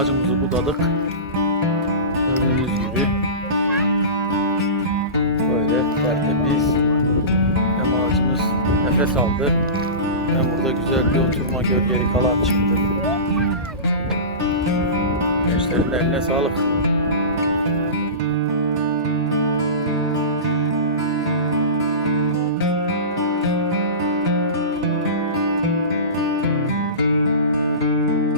ağacımızı budadık. Gördüğünüz gibi böyle tertemiz. Hem ağacımız nefes aldı, hem burada güzel bir oturma gölgelik alan çıktı. Gençlerin de eline sağlık.